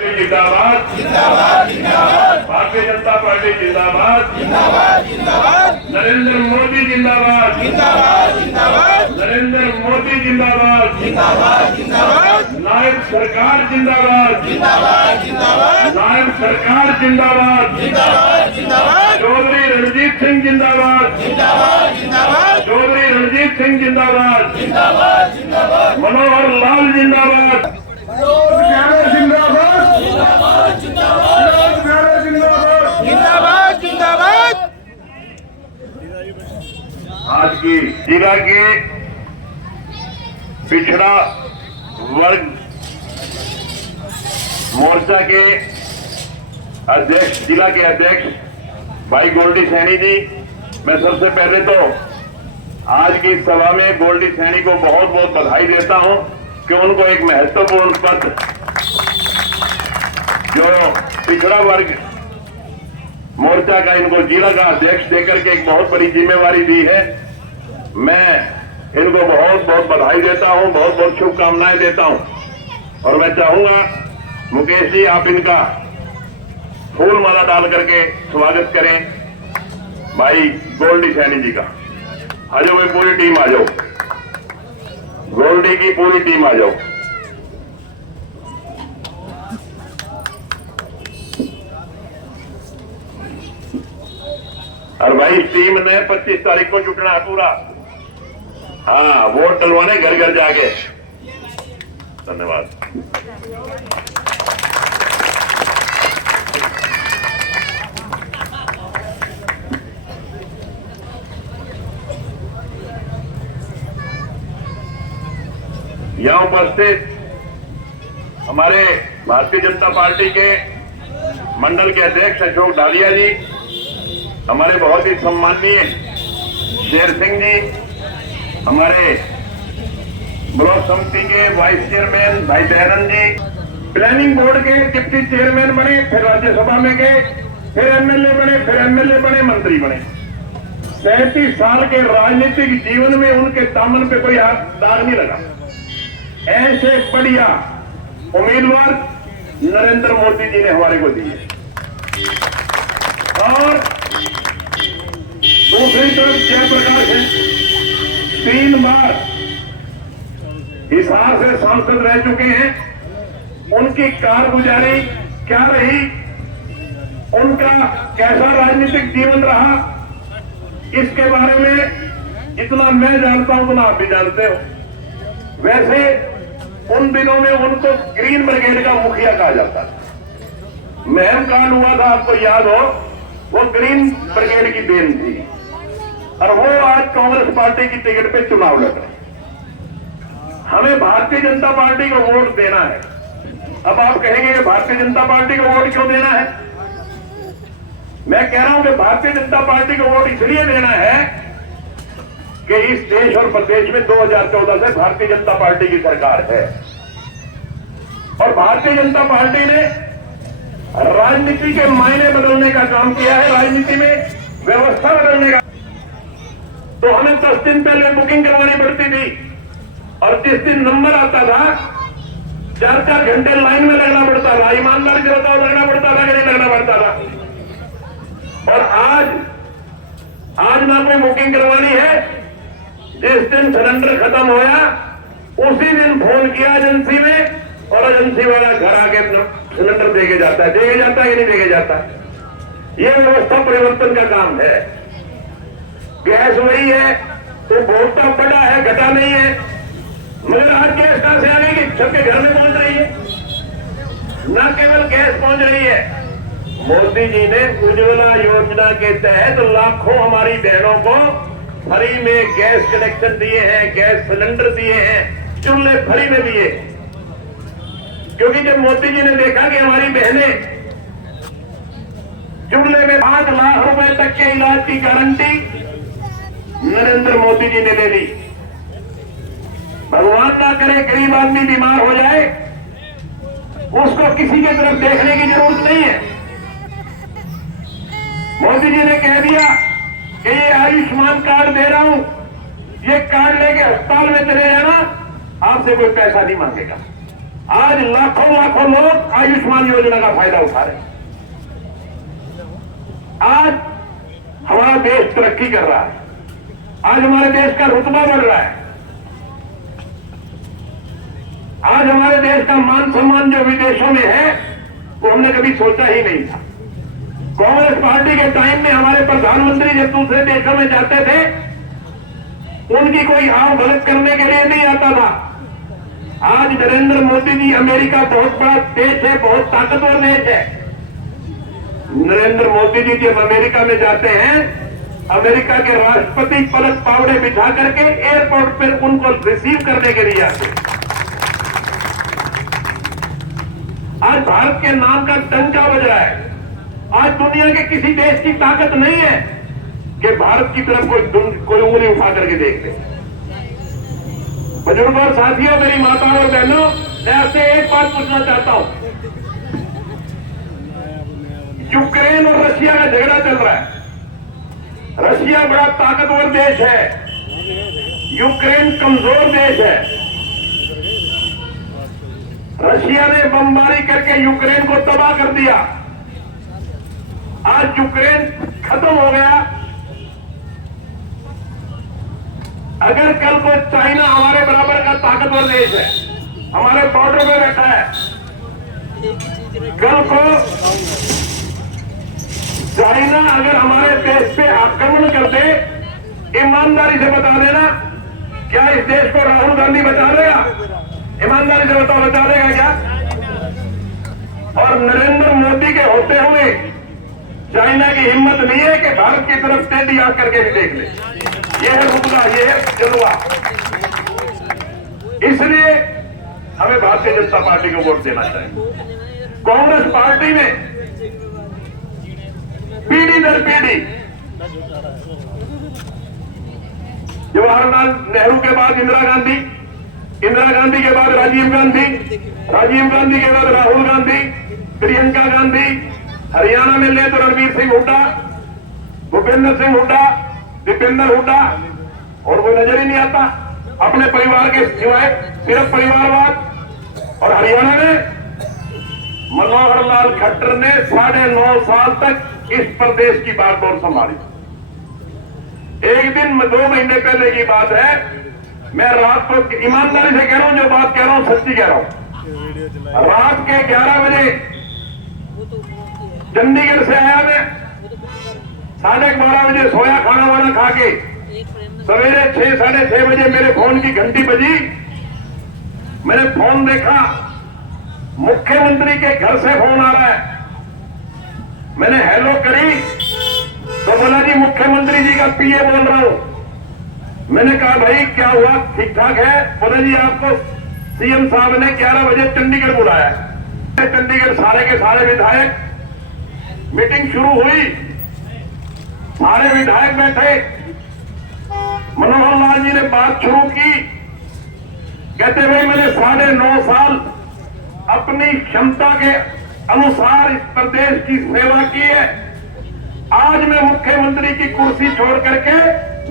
जिंदाबाद जिंदाबाद जिंदाबाद, भारतीय जनता पार्टी जिंदाबाद जिंदाबाद जिंदाबाद, नरेंद्र मोदी जिंदाबाद जिंदाबाद जिंदाबाद, नरेंद्र मोदी जिंदाबाद जिंदाबाद जिंदाबाद, नायब सरकार जिंदाबाद जिंदाबाद जिंदाबाद, नायब सरकार जिंदाबाद जिंदाबाद जिंदाबाद, चौधरी रणजीत सिंह जिंदाबाद जिंदाबाद जिंदाबाद, चौधरी रणजीत सिंह जिंदाबाद जिंदाबाद जिंदाबाद, मनोहर लाल जिंदाबाद जिंदाबाद जिंदाबाद जिंदाबाद जिंदाबाद। आज की जिला के पिछड़ा वर्ग मोर्चा के अध्यक्ष, जिला के अध्यक्ष भाई गोल्डी सैनी जी, मैं सबसे पहले तो आज की सभा में गोल्डी सैनी को बहुत बहुत बधाई देता हूं कि उनको एक महत्वपूर्ण पद जो पिछड़ा वर्ग मोर्चा का इनको जिला का अध्यक्ष देकर के एक बहुत बड़ी जिम्मेवारी दी है। मैं इनको बहुत बहुत बधाई देता हूं, बहुत बहुत शुभकामनाएं देता हूं। और मैं चाहूंगा मुकेश जी आप इनका फूल माला डाल करके स्वागत करें भाई गोल्डी सैनी जी का। आ जाओ भाई, पूरी टीम आ जाओ, गोल्डी की पूरी टीम आ जाओ। और भाई इस टीम ने 25 तारीख को जुटना है पूरा। हाँ, वोट डलवाने घर घर जाके। धन्यवाद। यहाँ उपस्थित हमारे भारतीय जनता पार्टी के मंडल के अध्यक्ष अशोक डालिया जी, हमारे बहुत ही सम्माननीय शेर सिंह जी, हमारे ब्लॉक समिति के वाइस चेयरमैन भाई दयानंद जी, प्लानिंग बोर्ड के डिप्टी चेयरमैन बने, फिर राज्यसभा में गए, फिर एमएलए बने, फिर एमएलए बने, मंत्री बने। 37 साल के राजनीतिक जीवन में उनके दामन पे कोई दाग नहीं लगा। ऐसे बढ़िया उम्मीदवार नरेंद्र मोदी जी ने हमारे को दिए। और दूसरी तरफ जयप्रकाश है, 3 बार हिसार से सांसद रह चुके हैं। उनकी कारगुजारी क्या रही, उनका कैसा राजनीतिक जीवन रहा, इसके बारे में जितना मैं जानता हूं उतना आप भी जानते हो। वैसे उन दिनों में उनको ग्रीन ब्रिगेड का मुखिया कहा जाता था। महम कांड हुआ था, आपको याद हो, वो ग्रीन ब्रिगेड की देन थी। और वो आज कांग्रेस पार्टी की टिकट पे चुनाव लड़ रहे। हमें भारतीय जनता पार्टी को वोट देना है। अब आप कहेंगे कि भारतीय जनता पार्टी को वोट क्यों देना है? मैं कह रहा हूं कि भारतीय जनता पार्टी को वोट इसलिए देना है कि इस देश और प्रदेश में 2014 से भारतीय जनता पार्टी की सरकार है। और भारतीय जनता पार्टी ने राजनीति के मायने बदलने का काम किया है, राजनीति में व्यवस्था बदलने का। तो हमें 10 दिन पहले बुकिंग करवानी पड़ती थी, और जिस दिन नंबर आता था 4-4 घंटे लाइन में लगना पड़ता था। ईमानदारी से बताओ, लगना पड़ता था कि नहीं लगना पड़ता था? और आज ना कोई बुकिंग करवानी है, जिस दिन सिलेंडर खत्म होया उसी दिन फोन किया एजेंसी में, और एजेंसी वाला घर आके सिलेंडर देके जाता है। देके जाता है कि नहीं देके जाता? ये व्यवस्था परिवर्तन का काम है। गैस वही है, तो वोल्टा बड़ा है, घटा नहीं है, मगर आज गैस कहां से आ गई कि सबके घर में पहुंच रही है। न केवल गैस पहुंच रही है, मोदी जी ने उज्ज्वला योजना के तहत लाखों हमारी बहनों को फ्री में गैस कनेक्शन दिए हैं, गैस सिलेंडर दिए हैं, चूल्हे फ्री में दिए। क्योंकि जब मोदी जी ने देखा कि हमारी बहनें चूल्हे में 5 लाख रुपए तक के इलाज की गारंटी नरेंद्र मोदी जी ने ले ली। भगवान ना करे गरीब आदमी बीमार हो जाए, उसको किसी की तरफ देखने की जरूरत नहीं है। मोदी जी ने कह दिया कि ये आयुष्मान कार्ड दे रहा हूं, ये कार्ड लेके अस्पताल में चले जाना, आपसे कोई पैसा नहीं मांगेगा। आज लाखों लाखों लोग आयुष्मान योजना का फायदा उठा रहे हैं। आज हमारा देश तरक्की कर रहा है, आज हमारे देश का रुतबा बढ़ रहा है, आज हमारे देश का मान सम्मान जो विदेशों में है वो हमने कभी सोचा ही नहीं था। कांग्रेस पार्टी के टाइम में हमारे प्रधानमंत्री जब दूसरे देशों में जाते थे उनकी कोई आव भगत करने के लिए नहीं आता था। आज नरेंद्र मोदी जी, अमेरिका बहुत बड़ा देश है, बहुत ताकतवर देश है। नरेंद्र मोदी जी जब अमेरिका में जाते हैं, अमेरिका के राष्ट्रपति पलक पावड़े बिठा करके एयरपोर्ट पर उनको रिसीव करने के लिए आते हैं। आज भारत के नाम का डंका बज रहा है। आज दुनिया के किसी देश की ताकत नहीं है कि भारत की तरफ कोई उंगली उठा करके देख ले। बुजुर्गों और साथियों, मेरी माताओं और बहनों, मैं आपसे एक बात पूछना चाहता हूं। यूक्रेन और रशिया का झगड़ा चल रहा है। रशिया बड़ा ताकतवर देश है, यूक्रेन कमजोर देश है। रशिया ने बमबारी करके यूक्रेन को तबाह कर दिया। आज यूक्रेन खत्म हो गया। अगर कल को चाइना हमारे बराबर का ताकतवर देश है, हमारे बॉर्डर पे बैठा है, कल को चाइना अगर हमारे देश पे आक्रमण कर दे, ईमानदारी से बता देना, क्या इस देश को राहुल गांधी बचा लेगा? ईमानदारी से बताओ, बचा लेगा क्या? और नरेंद्र मोदी के होते हुए चाइना की हिम्मत नहीं है कि भारत की तरफ टेढ़ी आंख करके भी देख ले। ये है मुद्दा, ये है जलवा। इसलिए हमें भारतीय जनता पार्टी को वोट देना चाहिए। कांग्रेस पार्टी में पीढ़ी दर पीढ़ी, जवाहरलाल नेहरू के बाद इंदिरा गांधी, इंदिरा गांधी के बाद राजीव गांधी, राजीव गांधी के बाद राहुल गांधी, प्रियंका गांधी, हरियाणा में ले तो रणवीर सिंह हुड्डा, भूपेंद्र सिंह हुड्डा, दीपेंद्र हुड्डा, और कोई नजर ही नहीं आता अपने परिवार के सिवाय, सिर्फ परिवारवाद। और हरियाणा में मनोहर लाल खट्टर ने 9.5 साल तक इस प्रदेश की बागडोर संभाली। एक दिन 2 महीने पहले की बात है, मैं रात को ईमानदारी से कह रहा हूं, जो बात कह रहा हूं सच्ची कह रहा हूं। रात के 11 बजे चंडीगढ़ से आया मैं, 12:30 बजे सोया, खाना वाना खा के सवेरे 6, 6:30 बजे मेरे फोन की घंटी बजी। मैंने फोन देखा, मुख्यमंत्री के घर से फोन आ रहा है। मैंने हेलो करी तो बोला जी मुख्यमंत्री जी का पीए बोल रहा हूं। मैंने कहा भाई क्या हुआ, ठीक ठाक है? बोले जी आपको सीएम साहब ने 11 बजे चंडीगढ़ बुलाया है। चंडीगढ़ सारे के सारे विधायक, मीटिंग शुरू हुई, सारे विधायक बैठे। मनोहर लाल जी ने बात शुरू की, कहते भाई मैंने 9.5 साल अपनी क्षमता के अनुसार इस प्रदेश की सेवा की है। आज मैं मुख्यमंत्री की कुर्सी छोड़ करके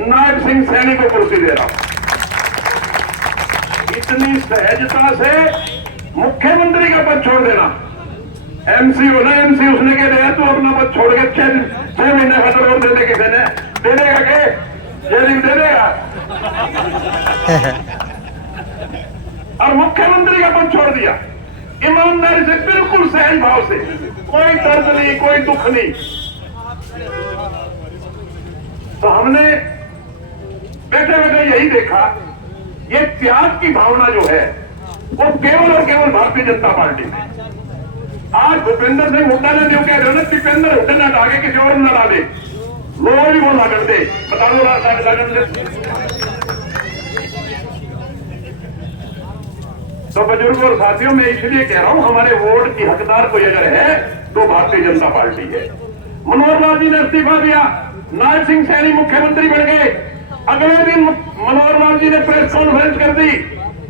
नायब सिंह सैनी को कुर्सी दे रहा हूं। इतनी सहजता से मुख्यमंत्री का पद छोड़ देना। एमसी हो ना, एमसी उसने कह दिया तू अपना पद छोड़ के 6 महीने का तो और दे दे, किसी ने दे देगा के जयदीप दे देगा। और मुख्यमंत्री का पद छोड़ दिया ईमानदारी से, बिल्कुल सहज भाव से, कोई दर्द नहीं, कोई दुख नहीं। तो हमने बैठे बैठे यही देखा, ये त्याग की भावना जो है वो केवल और केवल भारतीय जनता पार्टी में। आज भूपेंद्र सिंह हुड्डा ने जो कह रहे हो ना, दीपेंद्र हुड्डा ने हटा के किसी और न लड़ा दे, लोग भी वो लागण दे, बता दो लागण दे। तो बुजुर्गों और साथियों, मैं इसलिए कह रहा हूं हमारे वोट की हकदार कोई अगर है तो भारतीय जनता पार्टी है। मनोहर लाल जी ने इस्तीफा दिया, नायब सिंह सैनी मुख्यमंत्री बन गए। अगले दिन मनोहर लाल जी ने प्रेस कॉन्फ्रेंस कर दी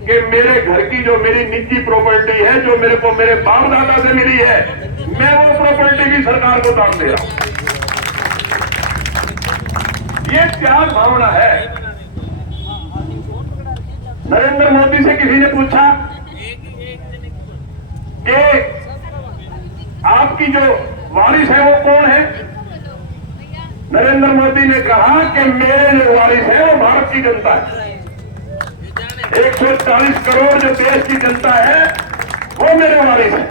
कि मेरे घर की जो मेरी निजी प्रॉपर्टी है, जो मेरे को मेरे बाप दादा से मिली है, मैं वो प्रॉपर्टी भी सरकार को दान दे रहा हूं। ये त्याग भावना है। नरेंद्र मोदी से किसी ने पूछा कि आपकी जो वारिस है वो कौन है। नरेंद्र मोदी ने कहा कि मेरे जो वारिस है वो भारत की जनता है। 140 करोड़ जो देश की जनता है वो मेरे वारिस है।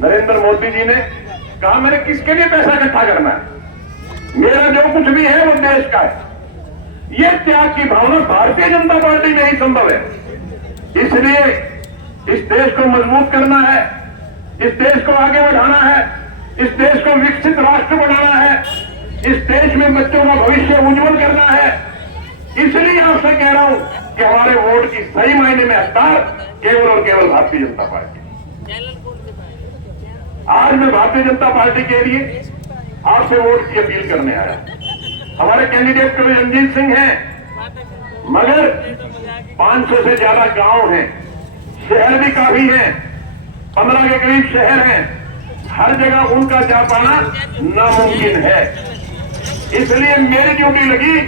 नरेंद्र मोदी जी ने कहा मैंने किसके लिए पैसा इकट्ठा करना है, मेरा जो कुछ भी है वो देश का है। ये त्याग की भावना भारतीय जनता पार्टी में ही संभव है। इसलिए इस देश को मजबूत करना है, इस देश को आगे बढ़ाना है, इस देश को विकसित राष्ट्र बनाना है, इस देश में बच्चों का भविष्य उज्जवल करना है। इसलिए आपसे कह रहा हूं कि हमारे वोट की सही मायने में हकदार केवल और केवल भारतीय जनता पार्टी। आज मैं भारतीय जनता पार्टी के लिए आपसे वोट की अपील करने आया। हमारे कैंडिडेट कवि रंजीत सिंह हैं, मगर 500 से ज्यादा गांव हैं, शहर भी काफी हैं, 15 के करीब शहर हैं, हर जगह उनका जा पाना नामुमकिन है। इसलिए मेरी ड्यूटी लगी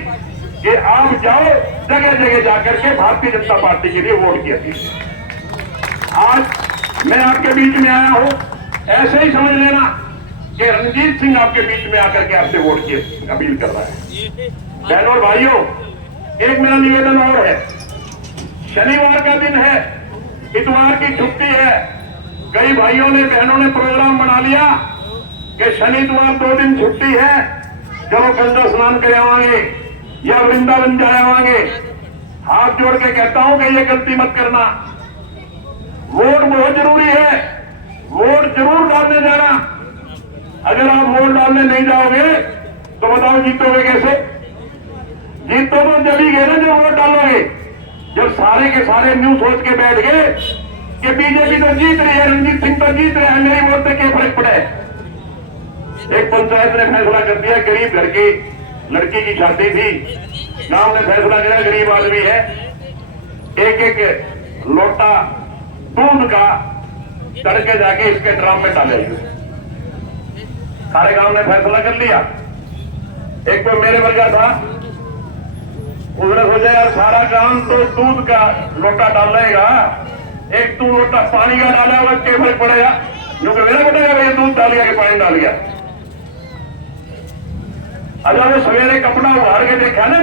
कि आप जाओ जगह जगह जाकर के भारतीय जनता पार्टी के लिए वोट की अपील। आज मैं आपके बीच में आया हूं, ऐसे ही समझ लेना कि रंजीत सिंह आपके बीच में आकर के आपसे वोट की अपील कर रहा है। बहनों और भाइयों, एक मेरा निवेदन और है। शनिवार का दिन है, इतवार की छुट्टी है। कई भाइयों ने बहनों ने प्रोग्राम बना लिया कि शनि इतवार 2 दिन छुट्टी है, चलो गंगा स्नान कर आवांगे या वृंदावन जा आवांगे। हाथ जोड़ के कहता हूं कि ये गलती मत करना। वोट बहुत जरूरी है, वोट जरूर डालने जाना। अगर आप वोट डालने नहीं जाओगे तो बताओ जीतोगे कैसे? जीतो तो जब ही गए ना जब वोट डालोगे। जब सारे के सारे न्यूज सोच के बैठ गए कि बीजेपी तो जीत रही है, रंजीत सिंह तो जीत रहे हैं, मेरी वोट से क्या फर्क पड़े। एक पंचायत ने फैसला कर दिया, गरीब घर की लड़की की शादी थी, गांव ने फैसला किया गरीब आदमी है, एक एक लोटा दूध का तड़के जाके इसके ड्रम में डाले। सारे गांव ने फैसला कर लिया। एक तो मेरे वर्गा था, उसने सोचा यार सारा काम तो दूध का लोटा डालेगा, एक तू लोटा पानी का डाला हुआ क्या फर्क पड़ेगा, जो कि मेरा पड़ेगा भैया दूध डाल गया कि पानी डाल गया। अच्छा वो सवेरे कपड़ा उतार के देखा ना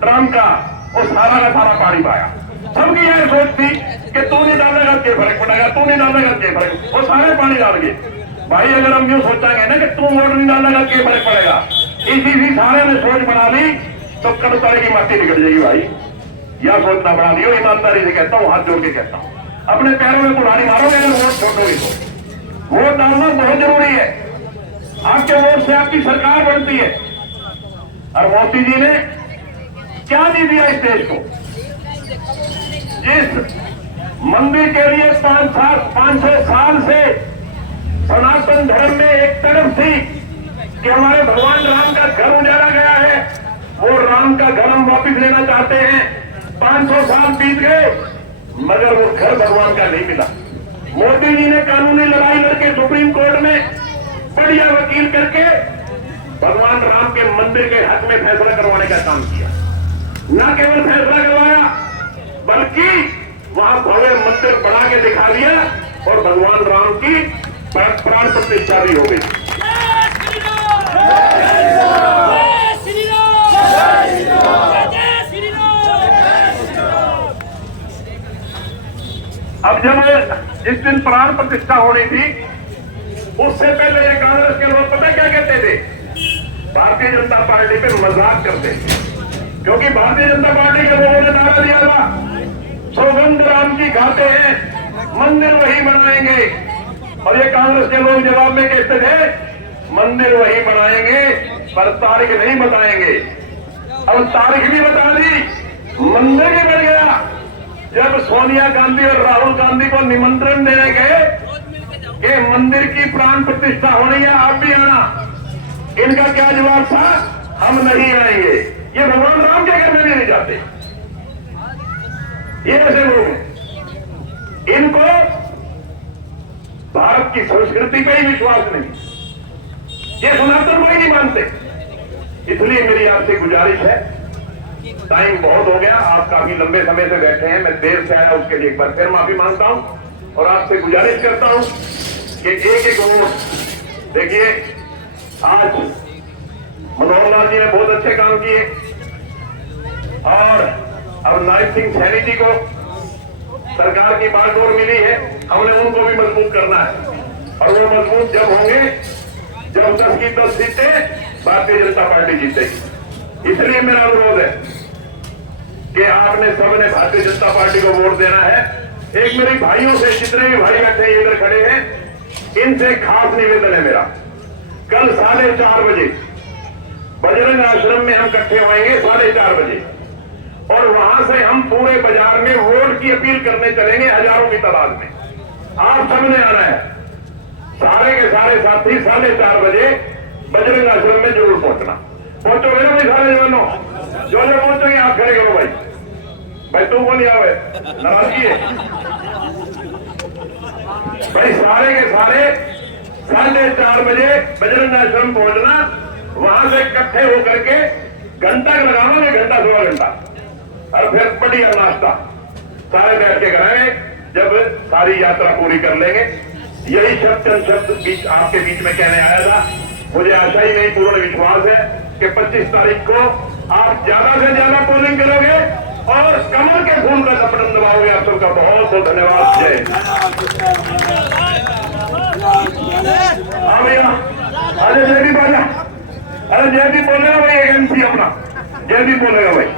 ड्रम का, वो सारा का सारा पानी पाया। सबकी यह सोच थी कि तू नहीं डालेगा क्या फर्क पड़ेगा, तू नहीं डालेगा क्या फर्क, वो सारे पानी डाल गए। भाई अगर हम यूं सोचांगे ना कि तू वोट नहीं डालेगा क्या फर्क पड़ेगा, इसी सारे ने सोच बना ली तो कब तरह की माटी निकल जाएगी। भाई यह सोचना बना लियो, ईमानदारी से कहता हूं, हाथ जोड़ के कहता हूं, अपने पैरों में कुल्हाड़ी मारोगे अगर वोट छोड़ोगे तो। वोट डालना बहुत जरूरी है, आपके वोट से आपकी सरकार बनती है। और मोदी जी ने क्या नहीं दिया इस देश को। जिस मंदिर के लिए 500 साल से सनातन धर्म में एक तरफ थी कि हमारे भगवान राम का घर उजाड़ा गया है, वो राम का घर हम वापिस लेना चाहते हैं। 500 साल बीत गए मगर वो घर भगवान का नहीं मिला। मोदी जी ने कानूनी लड़ाई लड़के सुप्रीम कोर्ट में बढ़िया वकील करके भगवान राम के मंदिर के हक में फैसला करवाने का काम किया। न केवल फैसला करवाया बल्कि वहां भव्य मंदिर बना के दिखा दिया और भगवान राम की प्राण प्रतिष्ठा भी हो गई। अब जब जिस दिन प्राण प्रतिष्ठा होनी थी उससे पहले ये कांग्रेस के लोग पता क्या कहते थे, भारतीय जनता पार्टी पे मजाक करते थे, क्योंकि भारतीय जनता पार्टी के लोगों ने नारा दिया था सौगंध राम की खाते हैं, मंदिर वही बनाएंगे। और ये कांग्रेस के लोग जवाब में कहते थे मंदिर वही बनाएंगे पर तारीख नहीं बताएंगे। अब तारीख भी बता दी, मंदिर भी बन गया। जब सोनिया गांधी और राहुल गांधी को निमंत्रण देने गए कि मंदिर की प्राण प्रतिष्ठा होनी है, आप भी आना, इनका क्या जवाब था, हम नहीं आएंगे। ये भगवान राम के घर में भी नहीं जाते। ये ऐसे लोग हैं, इनको भारत की संस्कृति पे ही विश्वास नहीं, ये सनातन को ही नहीं मानते। इसलिए मेरी आपसे गुजारिश है, टाइम बहुत हो गया, आप काफी लंबे समय से बैठे हैं, मैं देर से आया उसके लिए एक बार फिर माफी मांगता हूं। और आपसे गुजारिश करता हूं कि एक एक वोट, देखिए आज मनोहर लाल जी ने बहुत अच्छे काम किए और अब नायब सिंह सैनी जी को सरकार की बागडोर मिली है, हमने उनको भी मजबूत करना है और वो मजबूत जब होंगे जब 10 की 10 सीटें भारतीय जनता पार्टी जीतेगी। इसलिए मेरा अनुरोध है कि आपने सबने भारतीय जनता पार्टी को वोट देना है। एक मेरे भाइयों से, जितने भी भाई बैठे इधर खड़े हैं, इनसे खास निवेदन है मेरा, कल 4:30 बजे बजरंग आश्रम में हम इकट्ठे होंगे 4:30 बजे और वहां से हम पूरे बाजार में वोट की अपील करने चलेंगे हजारों की तादाद में। आप सबने आना है, सारे के सारे साथी 4:30 बजे बजरंग आश्रम में जरूर पहुंचना। पहुंचोगे ना भाई सारे जवानों? जो जो पहुंचोगे आप खड़े करो भाई, भाई तू कौन आवे, नाराजगी है भाई। सारे के सारे 4:30 बजे बजरंग आश्रम पहुंचना, वहां से इकट्ठे होकर के घंटा लगाओगे, घंटा 1.5 घंटा, और फिर बढ़िया नाश्ता सारे बैठ के कराएंगे। जब सारी यात्रा पूरी कर लेंगे, यही शब्द चंद शब्द बीच आपके बीच में कहने आया था। मुझे आशा ही नहीं, पूर्ण विश्वास है कि 25 तारीख को आप ज्यादा से ज्यादा पोलिंग करोगे और कमल के फूल का बटन दबाओगे। आप सबका बहुत बहुत धन्यवाद। जय। हाँ भैया, अरे जयदीप आजा, अरे जयदीप बोलेगा भाई, एक MC अपना जयदीप बोलेगा भाई।